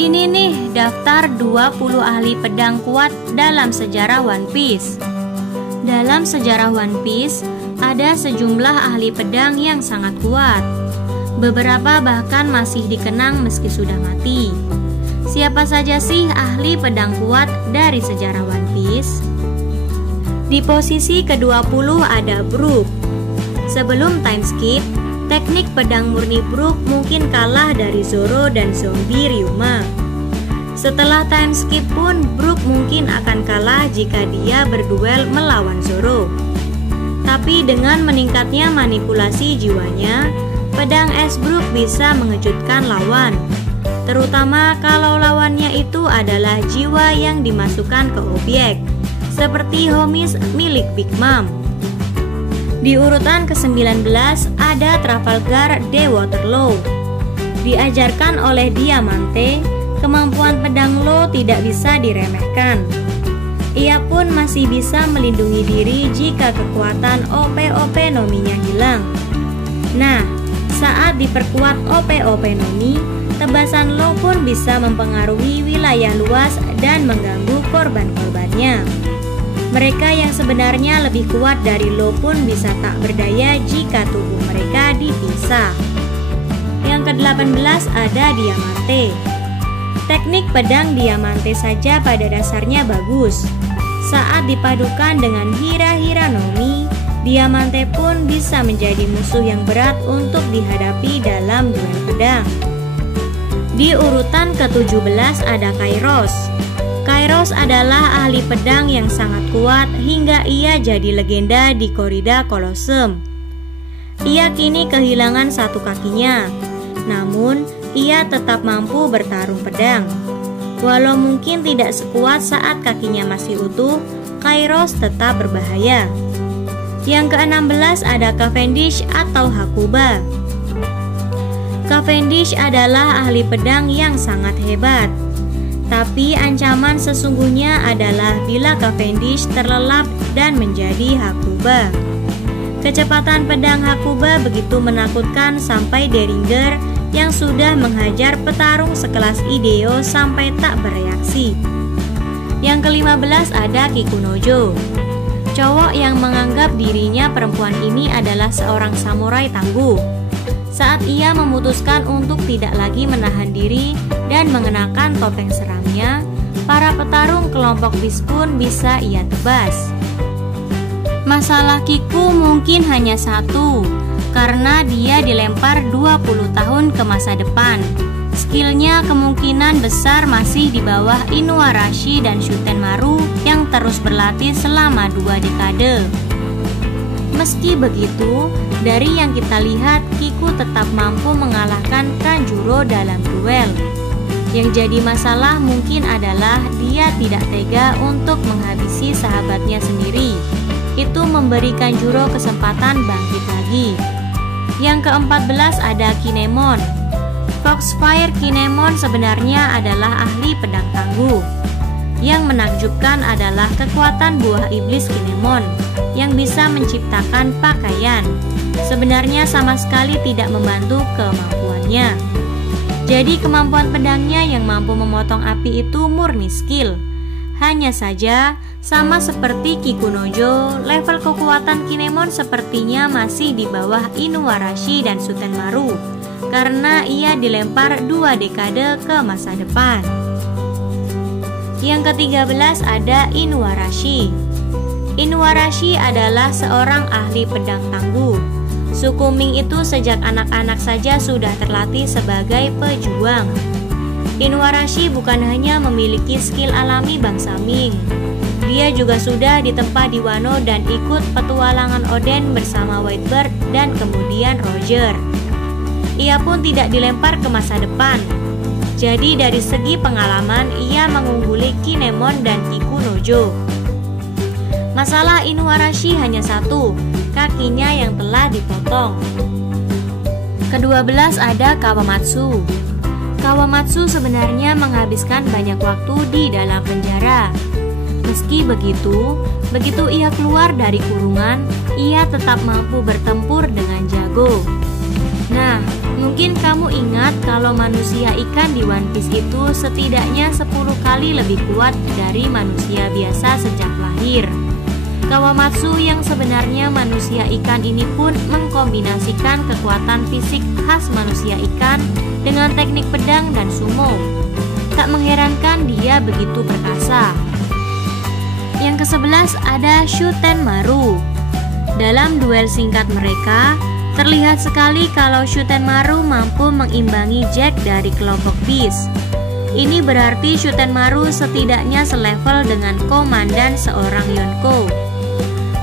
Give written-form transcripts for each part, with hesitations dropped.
Ini nih daftar 20 ahli pedang kuat dalam sejarah One Piece. Dalam sejarah One Piece, ada sejumlah ahli pedang yang sangat kuat. Beberapa bahkan masih dikenang meski sudah mati. Siapa saja sih ahli pedang kuat dari sejarah One Piece? Di posisi ke-20 ada Brook. Sebelum time skip, teknik pedang murni Brook mungkin kalah dari Zoro dan zombie Ryuma. Setelah time skip pun Brook mungkin akan kalah jika dia berduel melawan Zoro. Tapi dengan meningkatnya manipulasi jiwanya, pedang es Brook bisa mengejutkan lawan, terutama kalau lawannya itu adalah jiwa yang dimasukkan ke objek, seperti Homies milik Big Mom. Di urutan ke-19 ada Trafalgar de Waterloo. Diajarkan oleh Diamante, kemampuan pedang Law tidak bisa diremehkan. Ia pun masih bisa melindungi diri jika kekuatan OP-OP Nominya hilang. Nah, saat diperkuat OP-OP Nomi, tebasan Law pun bisa mempengaruhi wilayah luas dan mengganggu korban-korbannya. Mereka yang sebenarnya lebih kuat dari Law pun bisa tak berdaya jika tubuh mereka dipisah. Yang ke-18 ada Diamante. Teknik pedang Diamante saja pada dasarnya bagus. Saat dipadukan dengan Hira-Hira Nomi, Diamante pun bisa menjadi musuh yang berat untuk dihadapi dalam duel pedang. Di urutan ke-17 ada Kairos. Kairos adalah ahli pedang yang sangat kuat hingga ia jadi legenda di korida Colosseum. Ia kini kehilangan satu kakinya, namun ia tetap mampu bertarung pedang. Walau mungkin tidak sekuat saat kakinya masih utuh, Kairos tetap berbahaya. Yang ke-16 ada Cavendish atau Hakuba. Cavendish adalah ahli pedang yang sangat hebat. Tapi ancaman sesungguhnya adalah bila Cavendish terlelap dan menjadi Hakuba. Kecepatan pedang Hakuba begitu menakutkan sampai Derringer yang sudah menghajar petarung sekelas Hideo sampai tak bereaksi. Yang ke-15 ada Kikunojo. Cowok yang menganggap dirinya perempuan ini adalah seorang samurai tangguh. Saat ia memutuskan untuk tidak lagi menahan diri dan mengenakan topeng seramnya, para petarung kelompok Beast pun bisa ia tebas. Masalah Kiku mungkin hanya satu, karena dia dilempar 20 tahun ke masa depan. Skillnya kemungkinan besar masih di bawah Inuarashi dan Shutenmaru yang terus berlatih selama 2 dekade. Meski begitu, dari yang kita lihat, Kiku tetap mampu mengalahkan Kanjuro dalam duel. Yang jadi masalah mungkin adalah dia tidak tega untuk menghabisi sahabatnya sendiri. Itu memberi Kanjuro kesempatan bangkit lagi. Yang ke-14 ada Kinemon. Foxfire Kinemon sebenarnya adalah ahli pedang tangguh. Yang menakjubkan adalah kekuatan buah iblis Kinemon yang bisa menciptakan pakaian. Sebenarnya sama sekali tidak membantu kemampuannya. Jadi kemampuan pedangnya yang mampu memotong api itu murni skill. Hanya saja, sama seperti Kikunojo, level kekuatan Kinemon sepertinya masih di bawah Inuarashi dan Shutenmaru, karena ia dilempar 2 dekade ke masa depan. Yang ke-13 ada Inuarashi. Inuarashi adalah seorang ahli pedang tangguh. Suku Ming itu sejak anak-anak saja sudah terlatih sebagai pejuang. Inuarashi bukan hanya memiliki skill alami bangsa Ming. Dia juga sudah ditempa di Wano dan ikut petualangan Oden bersama Whitebird dan kemudian Roger. Ia pun tidak dilempar ke masa depan. Jadi dari segi pengalaman ia mengungguli Kinemon dan Kikunojo. Masalah Inuarashi hanya satu, kakinya yang telah dipotong. Ke-12 ada Kawamatsu. Kawamatsu sebenarnya menghabiskan banyak waktu di dalam penjara. Meski begitu ia keluar dari kurungan, ia tetap mampu bertempur dengan jago. Nah, Mungkin kamu ingat kalau manusia ikan di One Piece itu setidaknya 10 kali lebih kuat dari manusia biasa sejak lahir. Kawamatsu yang sebenarnya manusia ikan ini pun mengkombinasikan kekuatan fisik khas manusia ikan dengan teknik pedang dan sumo. Tak mengherankan dia begitu perkasa. Yang ke-11 ada Shutenmaru. Dalam duel singkat mereka, terlihat sekali kalau Shutenmaru mampu mengimbangi Jack dari kelompok Beast. Ini berarti Shutenmaru setidaknya selevel dengan komandan seorang Yonko.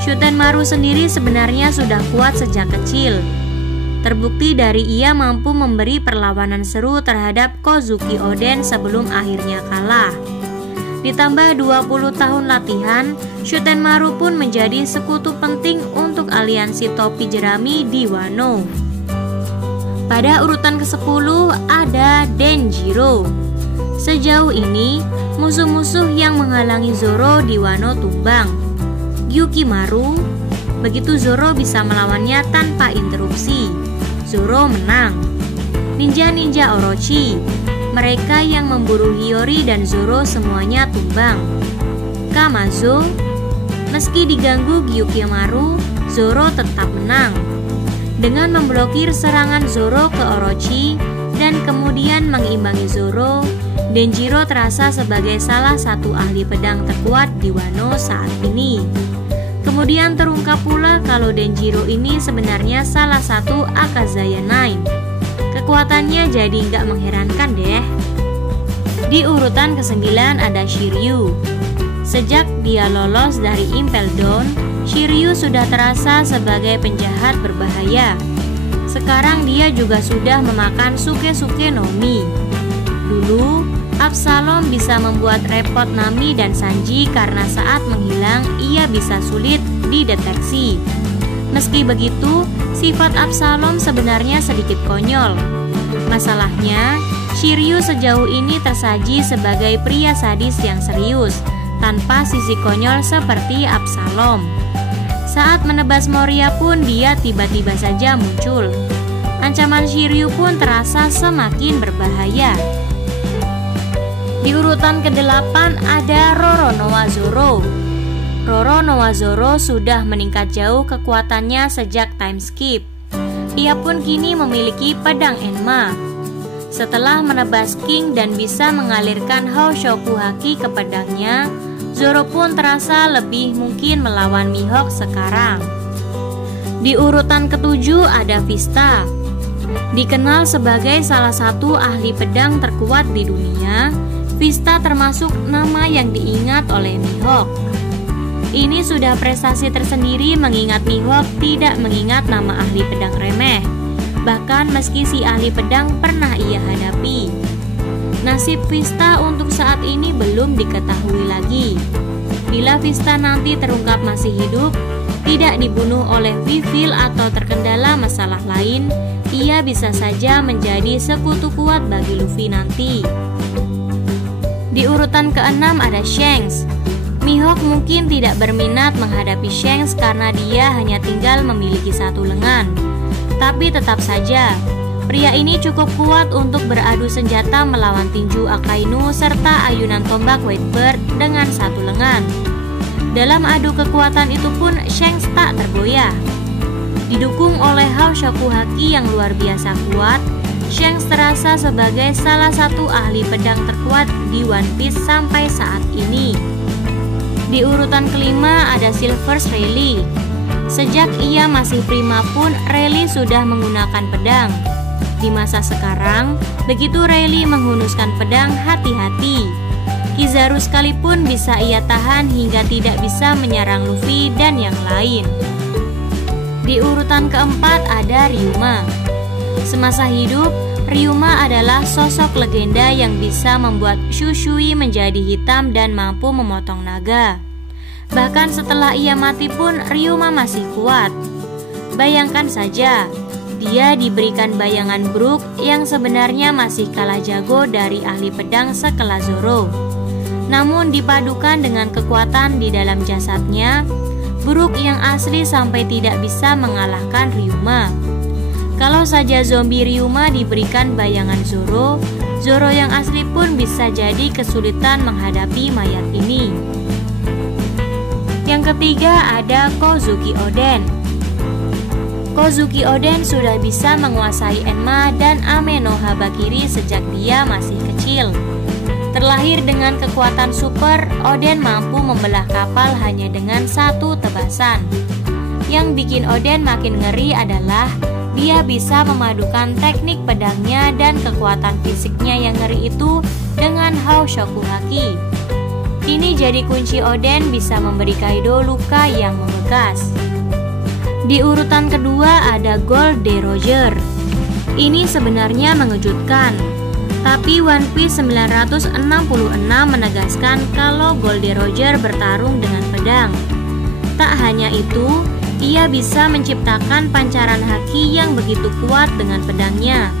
Shutenmaru sendiri sebenarnya sudah kuat sejak kecil. Terbukti dari ia mampu memberi perlawanan seru terhadap Kozuki Oden sebelum akhirnya kalah. Ditambah 20 tahun latihan, Shutenmaru pun menjadi sekutu penting untuk aliansi topi jerami di Wano. Pada urutan ke-10 ada Denjiro. Sejauh ini, musuh-musuh yang menghalangi Zoro di Wano tumbang. Gyukimaru, begitu Zoro bisa melawannya tanpa interupsi. Zoro menang. Ninja-ninja Orochi, mereka yang memburu Hiyori dan Zoro semuanya tumbang. Kamazo, meski diganggu Gyukimaru, Zoro tetap menang. Dengan memblokir serangan Zoro ke Orochi dan kemudian mengimbangi Zoro, Denjiro terasa sebagai salah satu ahli pedang terkuat di Wano saat ini. Kemudian terungkap pula kalau Denjiro ini sebenarnya salah satu Akazaya Nine. Kekuatannya jadi nggak mengherankan deh. Di urutan ke-9 ada Shiryu. Sejak dia lolos dari Impel Down, Shiryu sudah terasa sebagai penjahat berbahaya. Sekarang dia juga sudah memakan Suke-Suke no Mi. Dulu, Absalom bisa membuat repot Nami dan Sanji karena saat menghilang ia bisa sulit dideteksi. Meski begitu, sifat Absalom sebenarnya sedikit konyol. Masalahnya, Shiryu sejauh ini tersaji sebagai pria sadis yang serius, tanpa sisi konyol seperti Absalom. Saat menebas Moria pun dia tiba-tiba saja muncul. Ancaman Shiryu pun terasa semakin berbahaya. Di urutan ke-8 ada Roronoa Zoro. Roronoa Zoro sudah meningkat jauh kekuatannya sejak time skip. Ia pun kini memiliki pedang Enma. Setelah menebas King dan bisa mengalirkan Houshoku Haki ke pedangnya, Zoro pun terasa lebih mungkin melawan Mihawk sekarang. Di urutan ke-7 ada Vista. Dikenal sebagai salah satu ahli pedang terkuat di dunia, Vista termasuk nama yang diingat oleh Mihawk. Ini sudah prestasi tersendiri mengingat Mihawk tidak mengingat nama ahli pedang remeh, bahkan meski si ahli pedang pernah ia hadapi. Nasib Vista untuk saat ini belum diketahui lagi. Bila Vista nanti terungkap masih hidup, tidak dibunuh oleh Weevil atau terkendala masalah lain, ia bisa saja menjadi sekutu kuat bagi Luffy nanti. Di urutan ke-6 ada Shanks. Mihawk mungkin tidak berminat menghadapi Shanks karena dia hanya tinggal memiliki satu lengan. Tapi tetap saja, pria ini cukup kuat untuk beradu senjata melawan tinju Akainu serta ayunan tombak Whitebird dengan satu lengan. Dalam adu kekuatan itu pun Shanks tak tergoyah. Didukung oleh Houshoku Haki yang luar biasa kuat, Shanks terasa sebagai salah satu ahli pedang terkuat di One Piece sampai saat ini. Di urutan ke-5 ada Silvers Rayleigh. Sejak ia masih prima pun Rayleigh sudah menggunakan pedang. Di masa sekarang, begitu Rayleigh menghunuskan pedang, hati-hati. Kizaru sekalipun bisa ia tahan hingga tidak bisa menyerang Luffy dan yang lain. Di urutan keempat ada Ryuma. Semasa hidup, Ryuma adalah sosok legenda yang bisa membuat Shushui menjadi hitam dan mampu memotong naga. Bahkan setelah ia mati pun Ryuma masih kuat. Bayangkan saja, dia diberikan bayangan Brook yang sebenarnya masih kalah jago dari ahli pedang sekelas Zoro. Namun dipadukan dengan kekuatan di dalam jasadnya, Brook yang asli sampai tidak bisa mengalahkan Ryuma. Kalau saja zombie Ryuma diberikan bayangan Zoro, Zoro yang asli pun bisa jadi kesulitan menghadapi mayat ini. Yang ketiga ada Kozuki Oden. Kozuki Oden sudah bisa menguasai Enma dan Ame no Habakiri sejak dia masih kecil. Terlahir dengan kekuatan super, Oden mampu membelah kapal hanya dengan satu tebasan. Yang bikin Oden makin ngeri adalah dia bisa memadukan teknik pedangnya dan kekuatan fisiknya yang ngeri itu dengan Haoshoku Haki. Ini jadi kunci Oden bisa memberi Kaido luka yang membekas. Di urutan kedua ada Gold de Roger. Ini sebenarnya mengejutkan, tapi One Piece 966 menegaskan kalau Gold de Roger bertarung dengan pedang. Tak hanya itu, ia bisa menciptakan pancaran haki yang begitu kuat dengan pedangnya,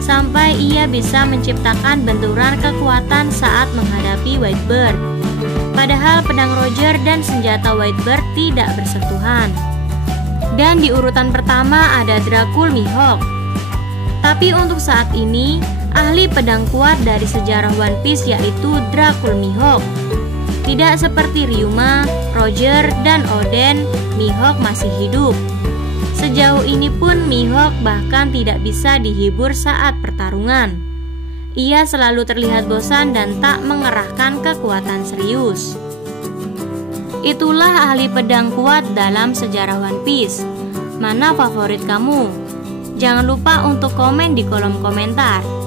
sampai ia bisa menciptakan benturan kekuatan saat menghadapi Whitebird. Padahal pedang Roger dan senjata Whitebird tidak bersentuhan. Dan di urutan pertama ada Dracul Mihawk. Tapi untuk saat ini, ahli pedang kuat dari sejarah One Piece yaitu Dracul Mihawk. Tidak seperti Ryuma, Roger, dan Oden, Mihawk masih hidup. Sejauh ini pun Mihawk bahkan tidak bisa dihibur saat pertarungan. Ia selalu terlihat bosan dan tak mengerahkan kekuatan serius. Itulah ahli pedang kuat dalam sejarah One Piece. Mana favorit kamu? Jangan lupa untuk komen di kolom komentar.